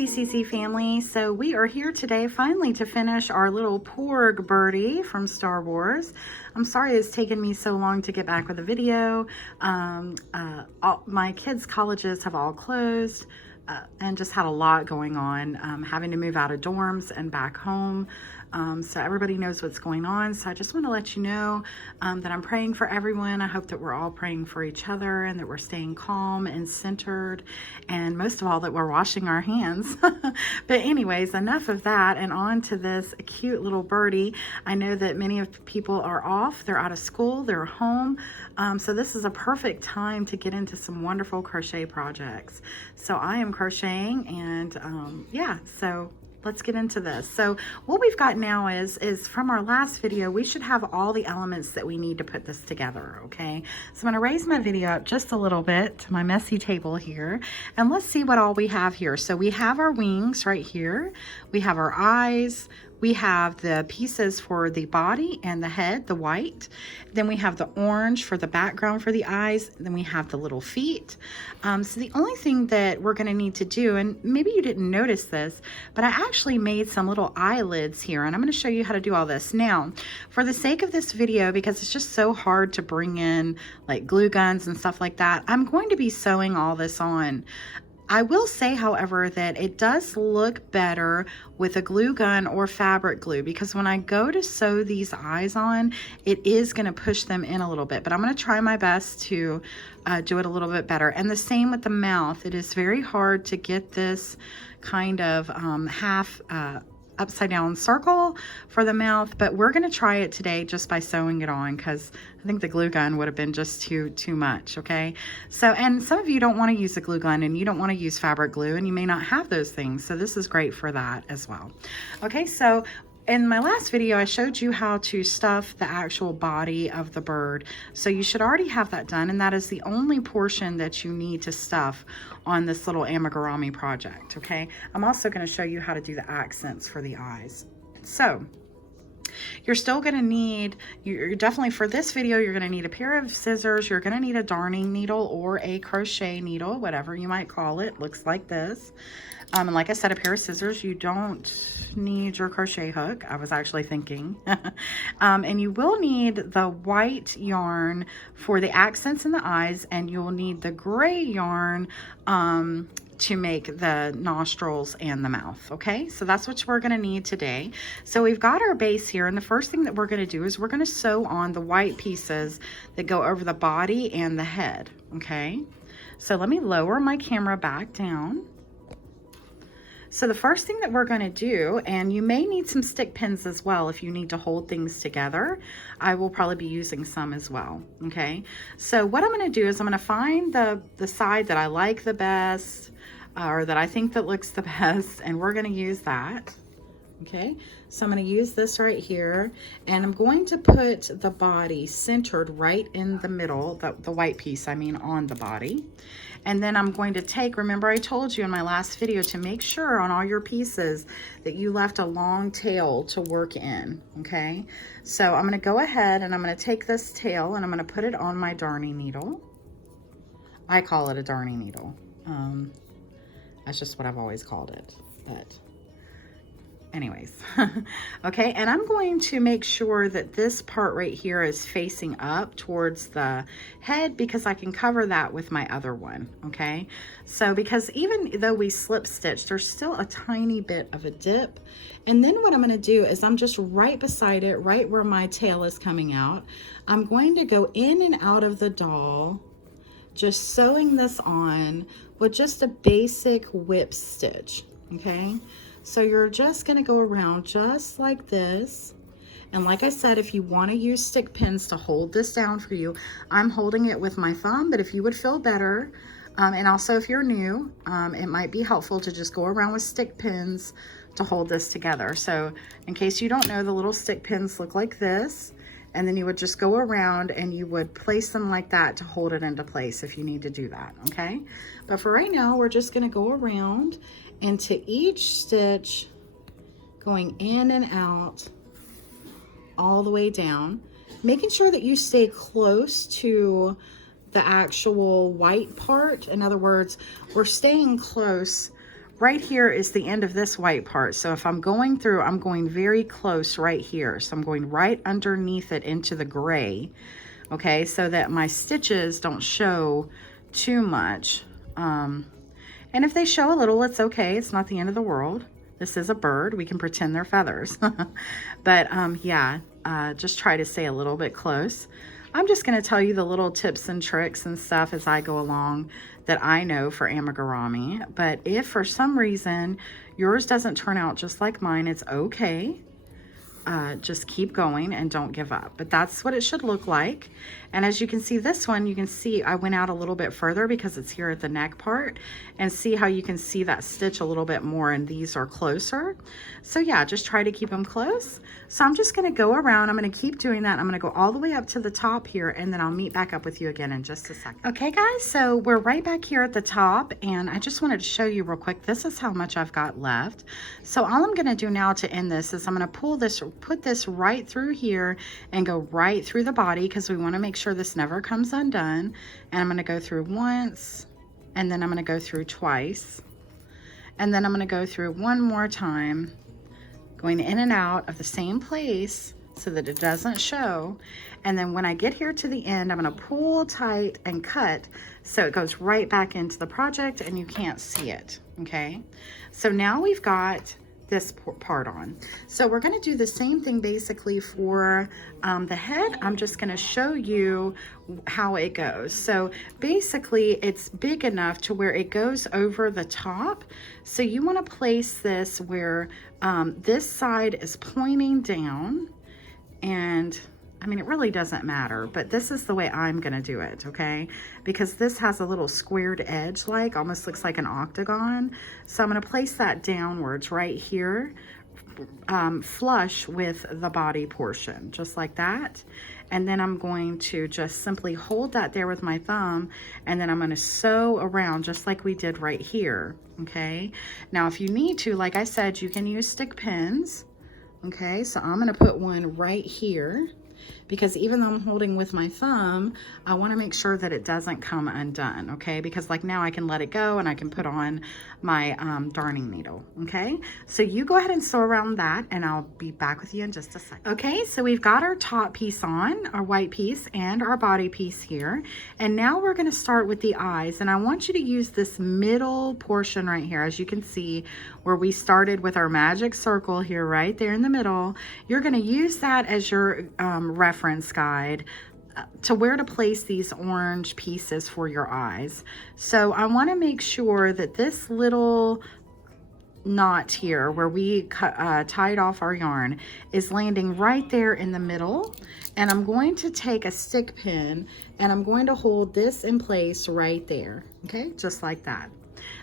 CCC family. So we are here today finally to finish our little Porg birdie from Star Wars. I'm sorry it's taken me so long to get back with a video. My kids' colleges have all closed and just had a lot going on, having to move out of dorms and back home. So everybody knows what's going on. So I just want to let you know that I'm praying for everyone. I hope that we're all praying for each other and that we're staying calm and centered, and most of all that we're washing our hands. But anyways, enough of that and on to this cute little birdie. I know that many of people are off, they're out of school, they're home. So this is a perfect time to get into some wonderful crochet projects. So I am crocheting and yeah, so let's get into this. So what we've got now is from our last video, we should have all the elements that we need to put this together, okay? So I'm gonna raise my video up just a little bit to my messy table here, and let's see what all we have here. So we have our wings right here. We have our eyes. We have the pieces for the body and the head, the white. Then we have the orange for the background for the eyes. Then we have the little feet. So the only thing that we're gonna need to do, and maybe you didn't notice this, but I actually made some little eyelids here, and I'm gonna show you how to do all this. Now, for the sake of this video, because it's just so hard to bring in like glue guns and stuff like that, I'm going to be sewing all this on. I will say, however, that it does look better with a glue gun or fabric glue, because when I go to sew these eyes on, it is going to push them in a little bit, but I'm going to try my best to do it a little bit better. And the same with the mouth. It is very hard to get this kind of half upside down circle for the mouth, but we're going to try it today just by sewing it on, because I think the glue gun would have been just too much. Okay, so, and some of you don't want to use a glue gun and you don't want to use fabric glue, and you may not have those things, so this is great for that as well. Okay, so in my last video, I showed you how to stuff the actual body of the bird. So you should already have that done, and that is the only portion that you need to stuff on this little amigurumi project, okay? I'm also going to show you how to do the accents for the eyes. So you're still going to need, you're definitely, for this video, you're going to need a pair of scissors. You're going to need a darning needle or a crochet needle, whatever you might call it. Looks like this. And like I said, a pair of scissors. You don't need your crochet hook, I was actually thinking. And you will need the white yarn for the accents in the eyes, and you'll need the gray yarn to make the nostrils and the mouth. Okay, so that's what we're going to need today. So we've got our base here, and the first thing that we're going to do is we're going to sew on the white pieces that go over the body and the head. Okay, so let me lower my camera back down. So the first thing that we're going to do, and you may need some stick pins as well if you need to hold things together. I will probably be using some as well. Okay, so what I'm going to do is I'm going to find the side that I like the best, or that I think that looks the best, and we're going to use that. Okay, so I'm going to use this right here, and I'm going to put the body centered right in the middle, the white piece, I mean, on the body. And then I'm going to take, remember I told you in my last video to make sure on all your pieces that you left a long tail to work in, okay? So I'm going to go ahead and I'm going to take this tail and I'm going to put it on my darning needle. I call it a darning needle. That's just what I've always called it, but anyways. Okay, and I'm going to make sure that this part right here is facing up towards the head, because I can cover that with my other one. Okay, so because even though we slip stitch, there's still a tiny bit of a dip. And then what I'm going to do is I'm just right beside it, right where my tail is coming out, I'm going to go in and out of the doll, just sewing this on with just a basic whip stitch. Okay, so you're just going to go around just like this. And like I said, if you want to use stick pins to hold this down for you, I'm holding it with my thumb, but if you would feel better, and also if you're new, it might be helpful to just go around with stick pins to hold this together. So in case you don't know, the little stick pins look like this, and then you would just go around and you would place them like that to hold it into place if you need to do that. Okay, but for right now, we're just going to go around into each stitch, going in and out all the way down, making sure that you stay close to the actual white part. In other words, we're staying close right here is the end of this white part. So if I'm going through, I'm going very close right here. So I'm going right underneath it into the gray, okay, so that my stitches don't show too much. And if they show a little, it's okay. It's not the end of the world. This is a bird. We can pretend they're feathers. But yeah, just try to stay a little bit close. I'm just going to tell you the little tips and tricks and stuff as I go along that I know for amigurumi. But if for some reason yours doesn't turn out just like mine, it's okay. Just keep going and don't give up. But that's what it should look like. And as you can see, this one, you can see I went out a little bit further because it's here at the neck part, and see how you can see that stitch a little bit more, and these are closer. So yeah, just try to keep them close. So I'm just going to go around. I'm going to keep doing that. I'm going to go all the way up to the top here, and then I'll meet back up with you again in just a second. Okay guys, so we're right back here at the top, and I just wanted to show you real quick. This is how much I've got left. So all I'm going to do now to end this is I'm going to pull this, put this right through here and go right through the body, because we want to make sure this never comes undone. And I'm going to go through once, and then I'm going to go through twice, and then I'm going to go through one more time, going in and out of the same place so that it doesn't show. And then when I get here to the end, I'm going to pull tight and cut so it goes right back into the project and you can't see it. Okay, so now we've got this part on. So we're going to do the same thing basically for the head. I'm just going to show you how it goes. So basically it's big enough to where it goes over the top. So you want to place this where this side is pointing down, and I mean, it really doesn't matter, but this is the way I'm going to do it, okay? Because this has a little squared edge, like almost looks like an octagon. So I'm going to place that downwards right here, flush with the body portion, just like that. And then I'm going to just simply hold that there with my thumb, and then I'm going to sew around just like we did right here, okay? Now, if you need to, like I said, you can use stick pins, okay? So I'm going to put one right here, because even though I'm holding with my thumb, I want to make sure that it doesn't come undone, okay? Because like now I can let it go and I can put on my darning needle, okay? So you go ahead and sew around that, and I'll be back with you in just a second. Okay, so we've got our top piece on, our white piece, and our body piece here. And now we're going to start with the eyes, and I want you to use this middle portion right here. As you can see, where we started with our magic circle here, right there in the middle, you're going to use that as your reference guide to where to place these orange pieces for your eyes. So I want to make sure that this little knot here where we tied off our yarn is landing right there in the middle, and I'm going to take a stick pin and I'm going to hold this in place right there, okay, just like that.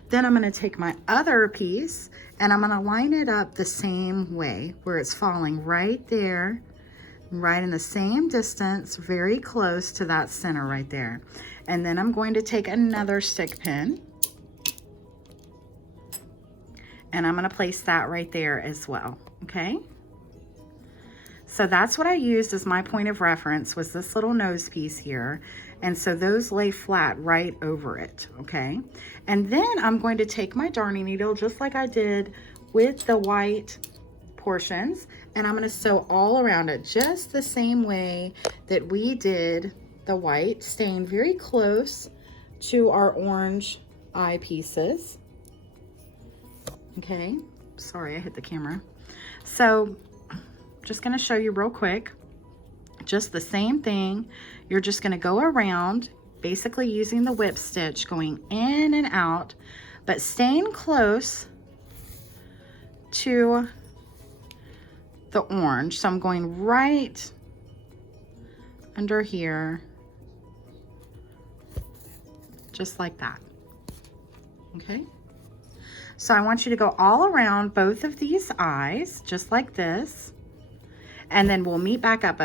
Then I'm going to take my other piece and I'm going to line it up the same way where it's falling right there, right in the same distance, very close to that center right there. And then I'm going to take another stick pin and I'm going to place that right there as well, okay? So that's what I used as my point of reference, was this little nose piece here. And so those lay flat right over it, okay? And then I'm going to take my darning needle, just like I did with the white portions, and I'm going to sew all around it just the same way that we did the white, staying very close to our orange eye pieces. Okay, sorry, I hit the camera. So just going to show you real quick, just the same thing. You're just going to go around, basically using the whip stitch, going in and out, but staying close to the orange. So I'm going right under here, just like that, okay? So I want you to go all around both of these eyes, just like this, and then we'll meet back up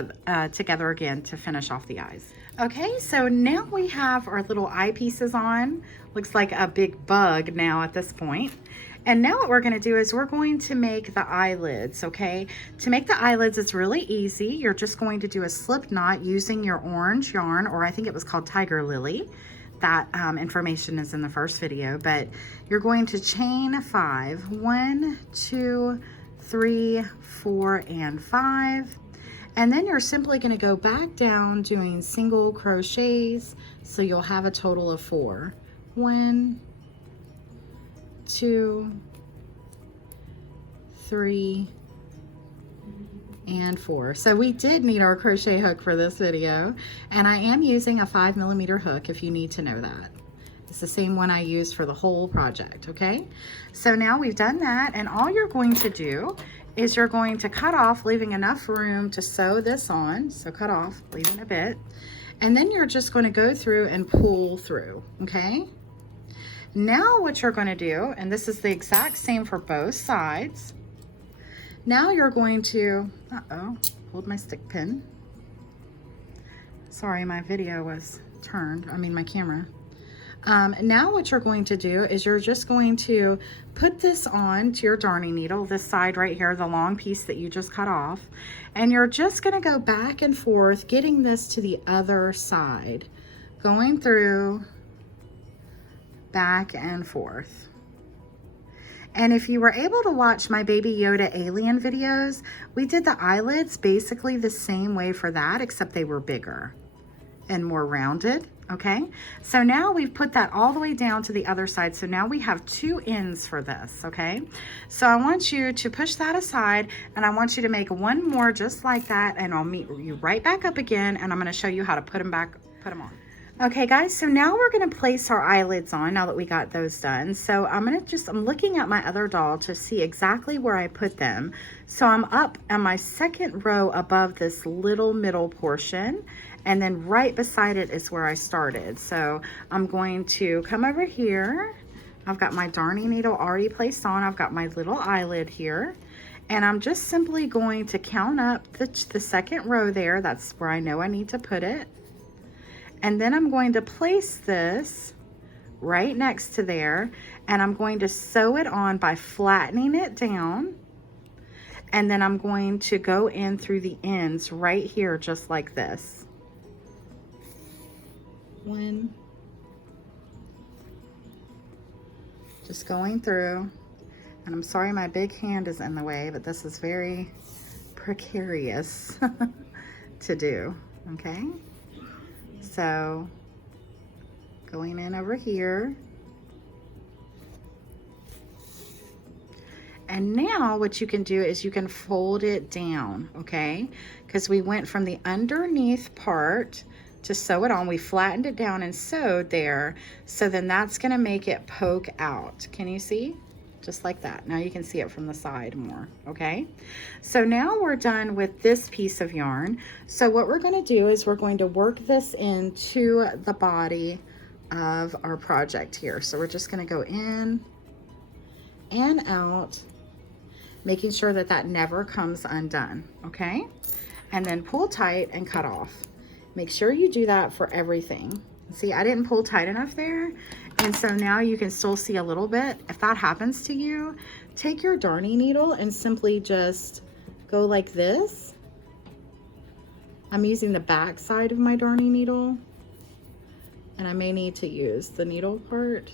together again to finish off the eyes. Okay, so now we have our little eye pieces on. Looks like a big bug now at this point. And now what we're going to do is we're going to make the eyelids, okay? To make the eyelids, it's really easy. You're just going to do a slip knot using your orange yarn, or I think it was called Tiger Lily. that information is in the first video, but you're going to chain 5. 1, 2, 3, 4, and 5. And then you're simply going to go back down doing single crochets, so you'll have a total of 4. 1, 2, 3, and 4. So we did need our crochet hook for this video, and I am using a 5mm hook if you need to know that. It's the same one I used for the whole project, okay? So now we've done that, and all you're going to do is you're going to cut off, leaving enough room to sew this on. So cut off, leaving a bit, and then you're just going to go through and pull through, okay? Now what you're going to do, and this is the exact same for both sides, now you're going to, hold my stick pin. Sorry, my video was turned, my camera. Now what you're going to do is you're just going to put this on to your darning needle, this side right here, the long piece that you just cut off, and you're just going to go back and forth getting this to the other side, going through, back and forth. And if you were able to watch my Baby Yoda alien videos, we did the eyelids basically the same way for that, except they were bigger and more rounded. Okay, so now we've put that all the way down to the other side. So now we have 2 ends for this. Okay, so I want you to push that aside, and I want you to make one more just like that, and I'll meet you right back up again, and I'm going to show you how to put them on. Okay guys, so now we're going to place our eyelids on now that we got those done. So I'm looking at my other doll to see exactly where I put them. So I'm up on my second row above this little middle portion, and then right beside it is where I started. So I'm going to come over here. I've got my darning needle already placed on. I've got my little eyelid here, and I'm just simply going to count up the second row there. That's where I know I need to put it. And then I'm going to place this right next to there, and I'm going to sew it on by flattening it down. And then I'm going to go in through the ends right here, just like this. 1. Just going through. And I'm sorry my big hand is in the way, but this is very precarious to do, okay? So going in over here. And now what you can do is you can fold it down, okay? Because we went from the underneath part to sew it on. We flattened it down and sewed there. So then that's gonna make it poke out. Can you see? Just like that. Now you can see it from the side more, okay? So now we're done with this piece of yarn. So what we're going to do is we're going to work this into the body of our project here. So we're just going to go in and out, making sure that that never comes undone, okay? And then pull tight and cut off. Make sure you do that for everything. See, I didn't pull tight enough there, and so now you can still see a little bit. If that happens to you, take your darning needle and simply just go like this. I'm using the back side of my darning needle, and I may need to use the needle part.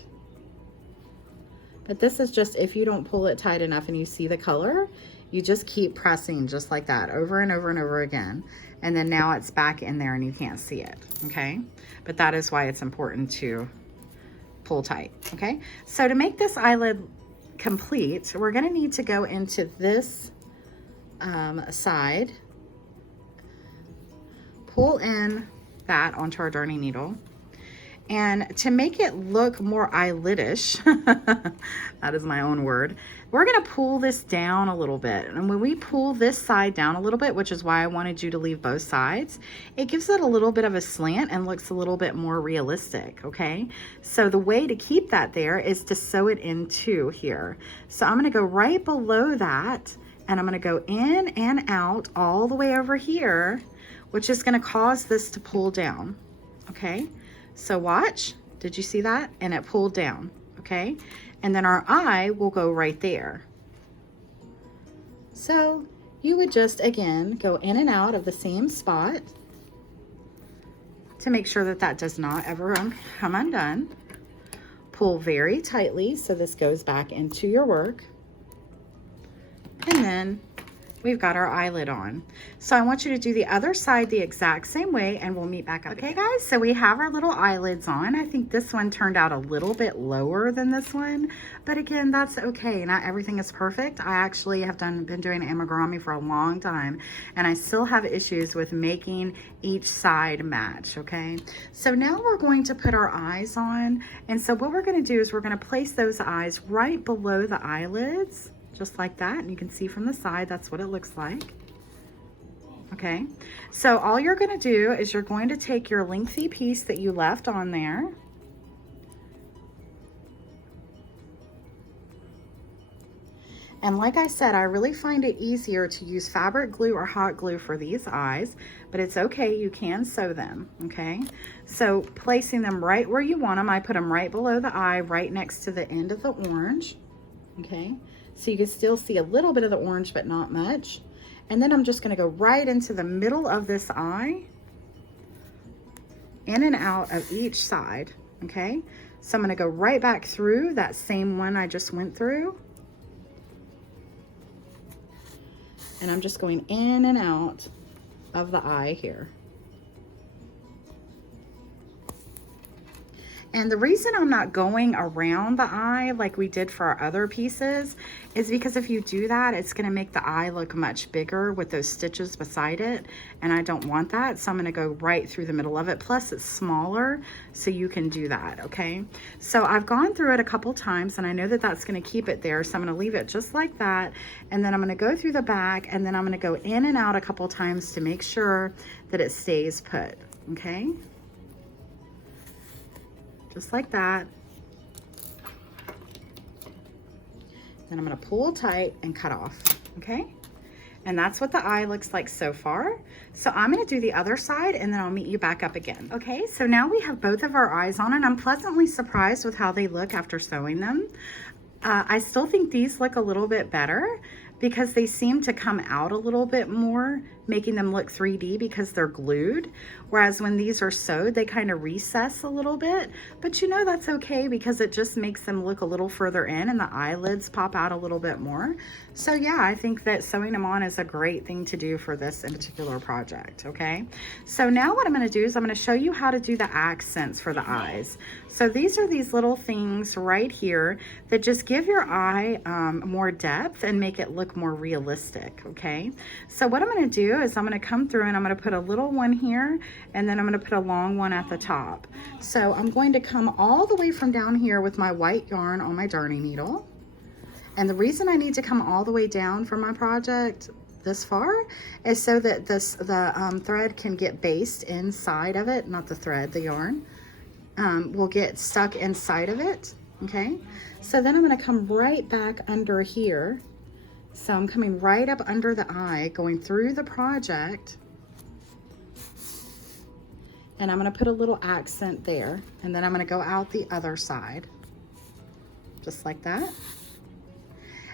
But this is just if you don't pull it tight enough and you see the color, you just keep pressing just like that over and over and over again. And then now it's back in there and you can't see it, okay? But that is why it's important to pull tight, okay? So to make this eyelid complete, we're gonna need to go into this side, pull in that onto our darning needle. And to make it look more eyelidish, that is my own word, we're gonna pull this down a little bit. And when we pull this side down a little bit, which is why I wanted you to leave both sides, it gives it a little bit of a slant and looks a little bit more realistic, okay? So the way to keep that there is to sew it into here. So I'm gonna go right below that, and I'm gonna go in and out all the way over here, which is gonna cause this to pull down, okay? So watch, did you see that? And it pulled down, okay? And then our eye will go right there. So you would just, again, go in and out of the same spot. to make sure that that does not ever come undone. Pull very tightly so this goes back into your work. And then we've got our eyelid on. So I want you to do the other side the exact same way, and we'll meet back up. Okay guys, so we have our little eyelids on. I think this one turned out a little bit lower than this one, but again, that's okay. Not everything is perfect. I actually have been doing amigurumi for a long time, and I still have issues with making each side match, okay? So now we're going to put our eyes on, and so what we're gonna do is we're gonna place those eyes right below the eyelids, just like that. And you can see from the side, that's what it looks like. Okay, so all you're going to do is you're going to take your lengthy piece that you left on there, and like I said, I really find it easier to use fabric glue or hot glue for these eyes, but it's okay, you can sew them. Okay, so placing them right where you want them, I put them right below the eye, right next to the end of the orange. Okay, so you can still see a little bit of the orange, but not much. And then I'm just going to go right into the middle of this eye, in and out of each side. Okay, so I'm going to go right back through that same one I just went through. And I'm just going in and out of the eye here. And the reason I'm not going around the eye like we did for our other pieces is because if you do that, it's going to make the eye look much bigger with those stitches beside it. And I don't want that. So I'm going to go right through the middle of it. Plus it's smaller, so you can do that. Okay. So I've gone through it a couple times, and I know that that's going to keep it there. So I'm going to leave it just like that. And then I'm going to go through the back, and then I'm going to go in and out a couple times to make sure that it stays put. Okay. Just like that. Then I'm going to pull tight and cut off. Okay, and that's what the eye looks like so far. So I'm going to do the other side, and then I'll meet you back up again. Okay, so now we have both of our eyes on, and I'm pleasantly surprised with how they look after sewing them. I still think these look a little bit better because they seem to come out a little bit more, making them look 3D because they're glued. Whereas when these are sewed, they kind of recess a little bit, but you know, that's okay because it just makes them look a little further in, and the eyelids pop out a little bit more. So yeah, I think that sewing them on is a great thing to do for this in particular project. Okay, so now what I'm going to do is I'm going to show you how to do the accents for the eyes. So these are these little things right here that just give your eye more depth and make it look more realistic. Okay, so what I'm going to do is I'm going to come through, and I'm going to put a little one here, and then I'm going to put a long one at the top. So I'm going to come all the way from down here with my white yarn on my darning needle. And the reason I need to come all the way down for my project this far is so that the thread can get based inside of it, not the thread, the yarn will get stuck inside of it. Okay, so then I'm going to come right back under here. So I'm coming right up under the eye, going through the project, and I'm going to put a little accent there, and then I'm going to go out the other side, just like that.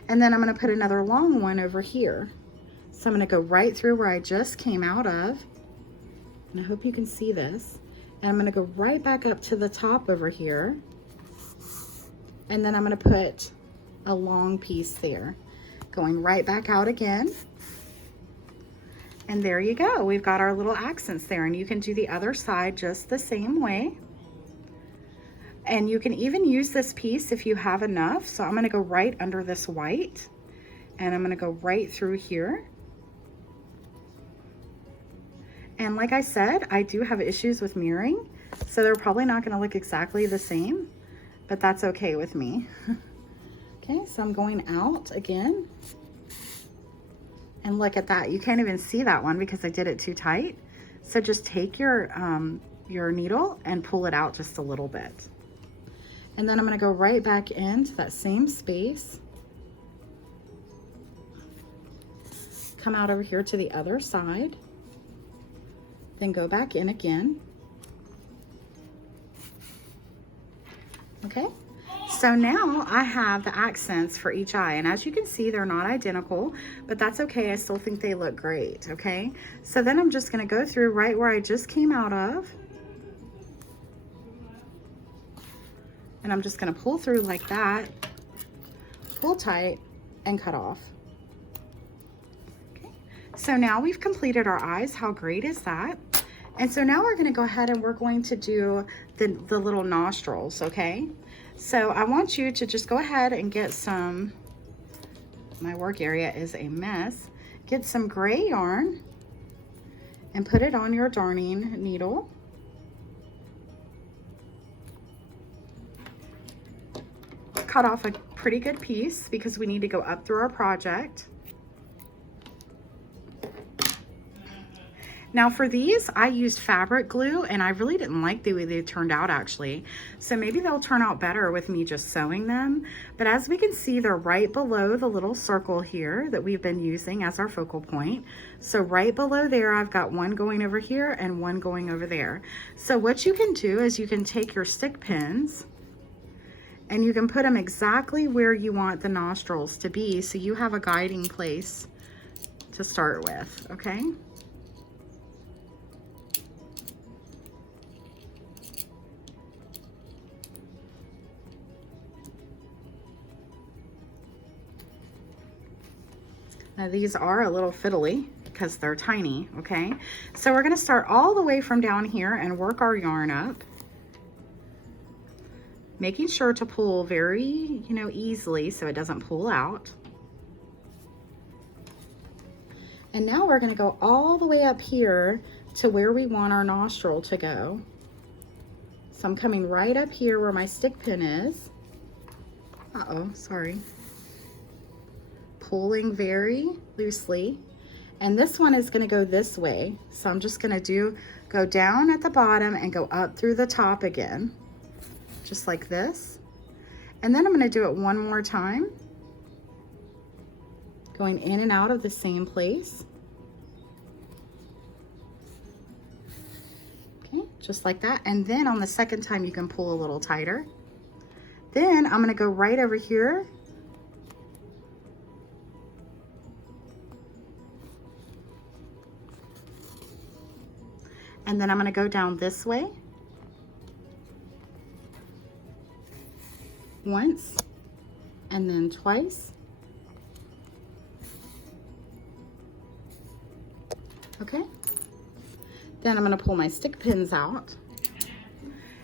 And then I'm going to put another long one over here. So I'm going to go right through where I just came out of, and I hope you can see this. And I'm going to go right back up to the top over here, and then I'm going to put a long piece there, going right back out again. And there you go. We've got our little accents there, and you can do the other side just the same way. And you can even use this piece if you have enough. So I'm going to go right under this white, and I'm going to go right through here. And like I said, I do have issues with mirroring, so they're probably not going to look exactly the same, but that's okay with me. Okay, so I'm going out again. And look at that. You can't even see that one because I did it too tight. So just take your needle and pull it out just a little bit. And then I'm going to go right back into that same space. Come out over here to the other side. Then go back in again. Okay. So now I have the accents for each eye, and as you can see, they're not identical, but that's okay. I still think they look great. Okay, so then I'm just going to go through right where I just came out of, And I'm just gonna pull through like that, pull tight, and cut off. Okay. So now we've completed our eyes. How great is that? And so now we're gonna go ahead and we're going to do the little nostrils, okay? So I want you to just go ahead and get some, my work area is a mess. Get some gray yarn and put it on your darning needle. Cut off a pretty good piece because we need to go up through our project. Now for these, I used fabric glue and I really didn't like the way they turned out actually. So maybe they'll turn out better with me just sewing them. But as we can see, they're right below the little circle here that we've been using as our focal point. So right below there, I've got one going over here and one going over there. So what you can do is you can take your stick pins and you can put them exactly where you want the nostrils to be so you have a guiding place to start with, okay? Now these are a little fiddly because they're tiny, okay? So we're gonna start all the way from down here and work our yarn up, making sure to pull very, easily so it doesn't pull out. And now we're gonna go all the way up here to where we want our nostril to go. So I'm coming right up here where my stick pin is. Uh-oh, sorry. Pulling very loosely. And this one is gonna go this way. So I'm just gonna go down at the bottom and go up through the top again. Just like this. And then I'm gonna do it one more time. Going in and out of the same place. Okay, just like that. And then on the second time, you can pull a little tighter. Then I'm gonna go right over here. And then I'm gonna go down this way. Once, and then twice. Okay. Then I'm gonna pull my stick pins out.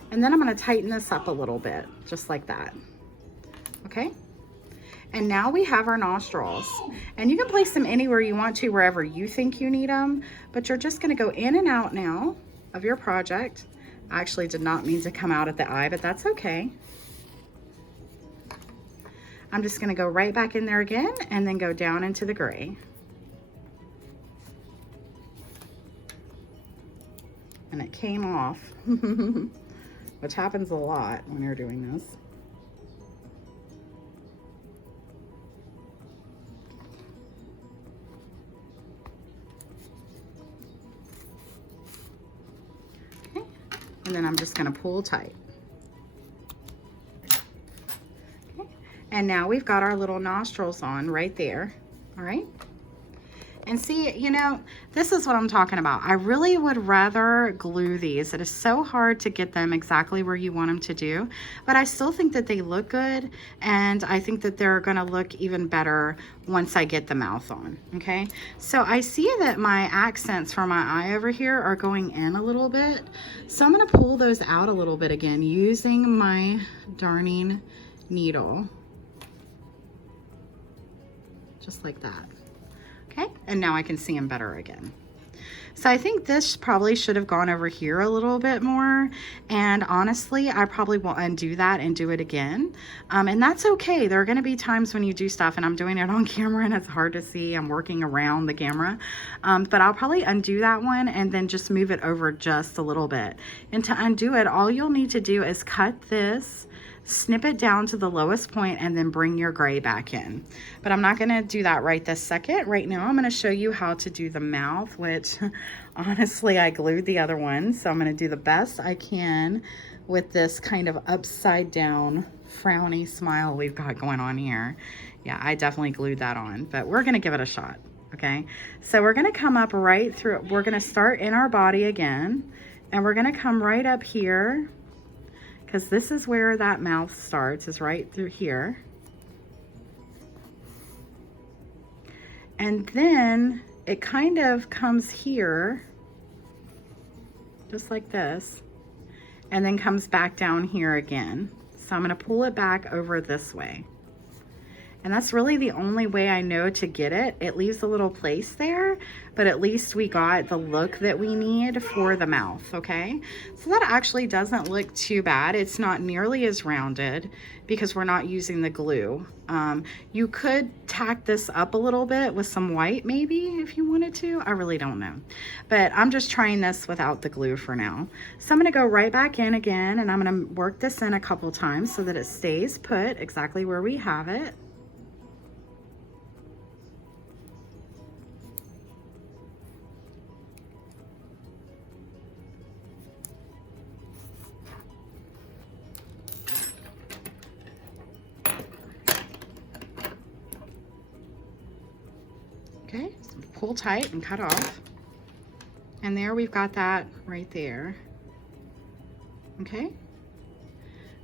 And then I'm gonna tighten this up a little bit, just like that. Okay. And now we have our nostrils. And you can place them anywhere you want to, wherever you think you need them. But you're just gonna go in and out now of your project. I actually did not mean to come out at the eye, but that's okay. I'm just gonna go right back in there again and then go down into the gray. And it came off, which happens a lot when you're doing this. Okay, and then I'm just gonna pull tight. And now we've got our little nostrils on right there, all right? And see, this is what I'm talking about. I really would rather glue these. It is so hard to get them exactly where you want them to do, but I still think that they look good, and I think that they're gonna look even better once I get the mouth on, okay? So I see that my accents for my eye over here are going in a little bit, so I'm gonna pull those out a little bit again using my darning needle. Just like that. Okay, and now I can see them better again. So I think this probably should have gone over here a little bit more, and honestly I probably will undo that and do it again, and that's okay. There are going to be times when you do stuff and I'm doing it on camera and it's hard to see. I'm working around the camera, but I'll probably undo that one and then just move it over just a little bit. And to undo it, all you'll need to do is cut this, snip it down to the lowest point, and then bring your gray back in. But I'm not going to do that right this second. Right now I'm going to show you how to do the mouth, which honestly I glued the other one, so I'm going to do the best I can with this kind of upside down frowny smile we've got going on here. Yeah, I definitely glued that on, but we're going to give it a shot. Okay, so we're going to come up right through. We're going to start in our body again, and we're going to come right up here, because this is where that mouth starts, is right through here. And then it kind of comes here, just like this, and then comes back down here again. So I'm gonna pull it back over this way. And that's really the only way I know to get it. It leaves a little place there, but at least we got the look that we need for the mouth, okay? So that actually doesn't look too bad. It's not nearly as rounded because we're not using the glue. You could tack this up a little bit with some white maybe if you wanted to. I really don't know. But I'm just trying this without the glue for now. So I'm gonna go right back in again, and I'm gonna work this in a couple times so that it stays put exactly where we have it. Okay, so pull tight and cut off. And there we've got that right there. Okay.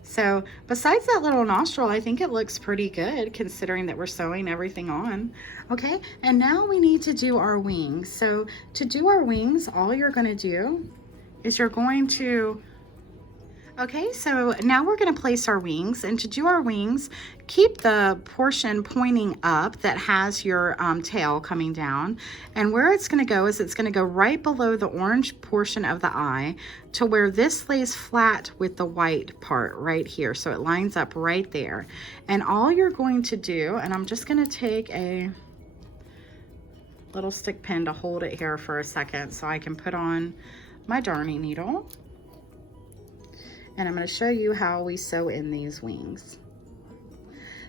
So besides that little nostril, I think it looks pretty good considering that we're sewing everything on. Okay, and now we need to do our wings. So to do our wings, all you're gonna do is you're going to, okay, so now we're gonna place our wings, and to do our wings, keep the portion pointing up that has your tail coming down. And where it's gonna go is it's gonna go right below the orange portion of the eye to where this lays flat with the white part right here. So it lines up right there. And all you're going to do, and I'm just gonna take a little stick pin to hold it here for a second so I can put on my darning needle. And I'm going to show you how we sew in these wings.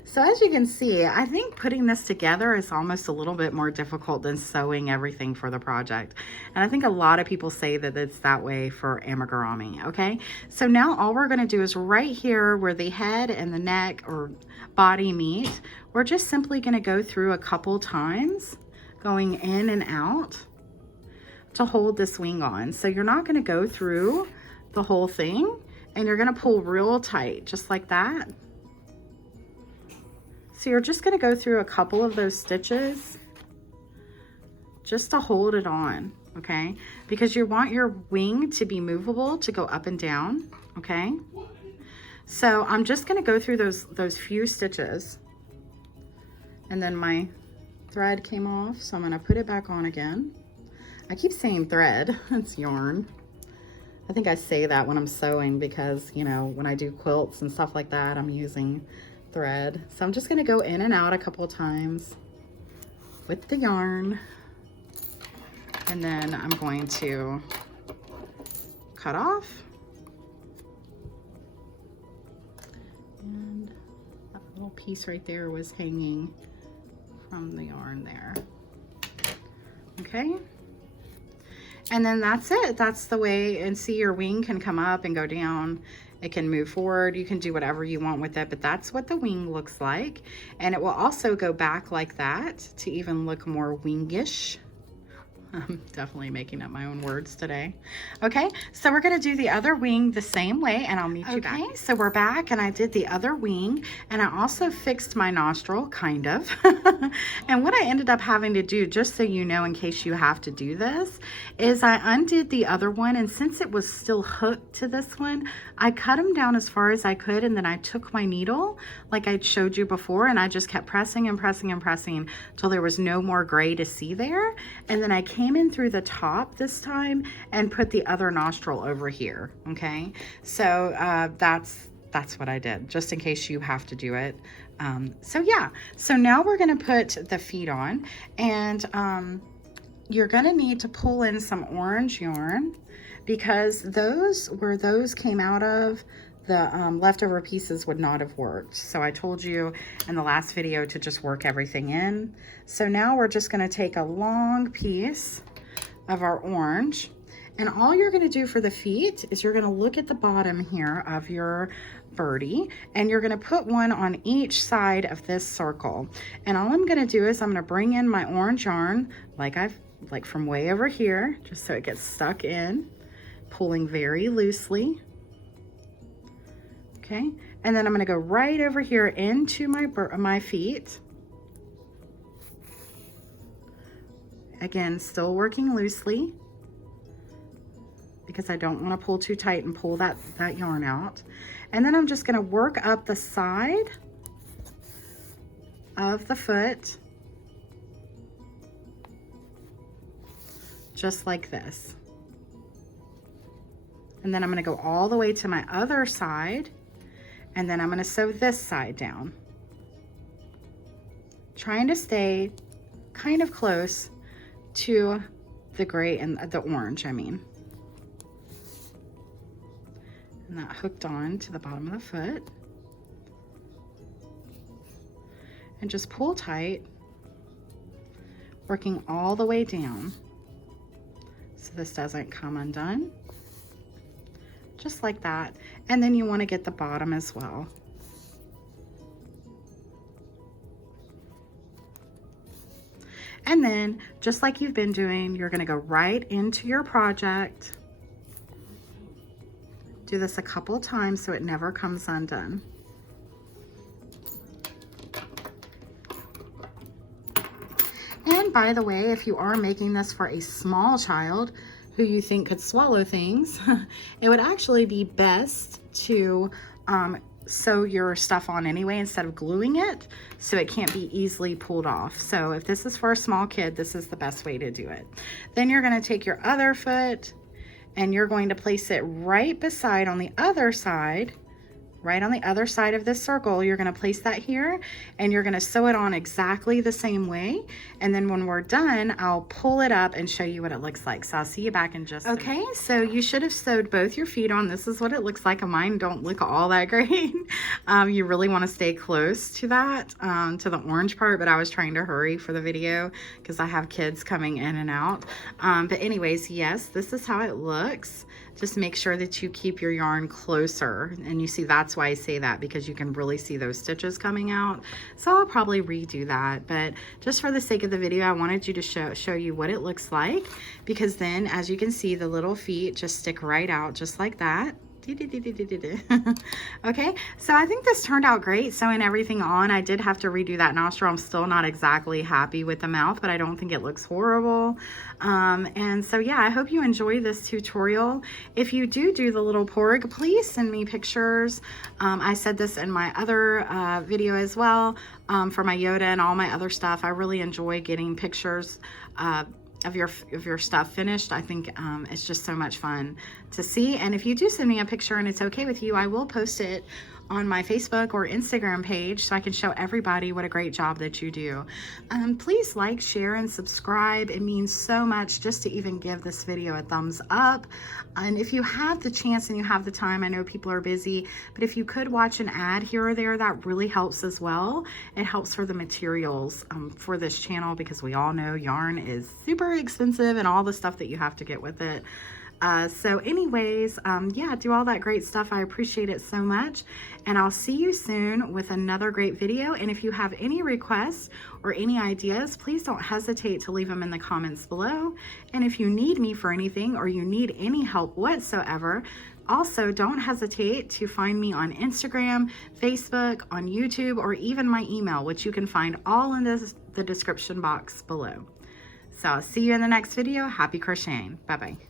So as you can see, I think putting this together is almost a little bit more difficult than sewing everything for the project. And I think a lot of people say that it's that way for amigurumi, okay? So now all we're going to do is right here where the head and the neck or body meet, we're just simply going to go through a couple times, going in and out to hold this wing on. So you're not going to go through the whole thing. And you're gonna pull real tight, just like that. So you're just gonna go through a couple of those stitches just to hold it on, okay? Because you want your wing to be movable, to go up and down, okay? So I'm just gonna go through those few stitches. And then my thread came off, so I'm gonna put it back on again. I keep saying thread, it's yarn. I think I say that when I'm sewing because, you know, when I do quilts and stuff like that, I'm using thread. So I'm just going to go in and out a couple of times with the yarn. And then I'm going to cut off. And that little piece right there was hanging from the yarn there. Okay. And then that's it. That's the way, and see your wing can come up and go down. It can move forward. You can do whatever you want with it, but that's what the wing looks like. And it will also go back like that to even look more wingish. I'm definitely making up my own words today. Okay, so we're gonna do the other wing the same way, and I'll meet you back. Okay, so we're back, and I did the other wing, and I also fixed my nostril, kind of. And what I ended up having to do, just so you know, in case you have to do this, is I undid the other one, and since it was still hooked to this one, I cut them down as far as I could, and then I took my needle, like I showed you before, and I just kept pressing and pressing and pressing till there was no more gray to see there, and then I came in through the top this time and put the other nostril over here. Okay, so that's what I did, just in case you have to do it. So yeah, so now we're gonna put the feet on, and you're gonna need to pull in some orange yarn, because those, where those came out of, the leftover pieces would not have worked. So I told you in the last video to just work everything in. So now we're just gonna take a long piece of our orange, and all you're gonna do for the feet is you're gonna look at the bottom here of your birdie, and you're gonna put one on each side of this circle. And all I'm gonna do is I'm gonna bring in my orange yarn, like from way over here, just so it gets stuck in, pulling very loosely. Okay, and then I'm going to go right over here into my feet. Again, still working loosely because I don't want to pull too tight and pull that yarn out. And then I'm just going to work up the side of the foot just like this. And then I'm going to go all the way to my other side, and then I'm going to sew this side down, trying to stay kind of close to the gray and the orange, I mean. And that hooked on to the bottom of the foot. And just pull tight, working all the way down so this doesn't come undone. Just like that. And then you want to get the bottom as well. And then, just like you've been doing, you're going to go right into your project. Do this a couple times so it never comes undone. And by the way, if you are making this for a small child who you think could swallow things, it would actually be best to sew your stuff on anyway instead of gluing it, so it can't be easily pulled off. So if this is for a small kid, this is the best way to do it. Then you're going to take your other foot and you're going to place it right beside on the other side, right on the other side of this circle. You're going to place that here and you're going to sew it on exactly the same way. And then when we're done, I'll pull it up and show you what it looks like. So I'll see you back in just a minute. Okay, so you should have sewed both your feet on. This is what it looks like. Mine don't look all that great. You really want to stay close to that, to the orange part, but I was trying to hurry for the video because I have kids coming in and out. But anyways, yes, this is how it looks. Just make sure that you keep your yarn closer, and you see that's why I say that, because you can really see those stitches coming out. So I'll probably redo that, but just for the sake of the video, I wanted you to show you what it looks like, because then as you can see, the little feet just stick right out just like that. Okay, so I think this turned out great sewing everything on. I did have to redo that nostril. I'm still not exactly happy with the mouth, but I don't think it looks horrible. And so yeah, I hope you enjoy this tutorial. If you do the little porg, please send me pictures. I said this in my other video as well, for my Yoda and all my other stuff. I really enjoy getting pictures of your stuff finished. I think it's just so much fun to see. And if you do send me a picture and it's okay with you, I will post it on my Facebook or Instagram page so I can show everybody what a great job that you do. Please like, share, and subscribe. It means so much just to even give this video a thumbs up. And if you have the chance and you have the time, I know people are busy, but if you could watch an ad here or there, that really helps as well. It helps for the materials for this channel, because we all know yarn is super expensive and all the stuff that you have to get with it. So anyways, yeah, do all that great stuff. I appreciate it so much, and I'll see you soon with another great video. And if you have any requests or any ideas, please don't hesitate to leave them in the comments below. And if you need me for anything or you need any help whatsoever, also don't hesitate to find me on Instagram, Facebook, on YouTube, or even my email, which you can find all in the description box below. So I'll see you in the next video. Happy crocheting. Bye-bye.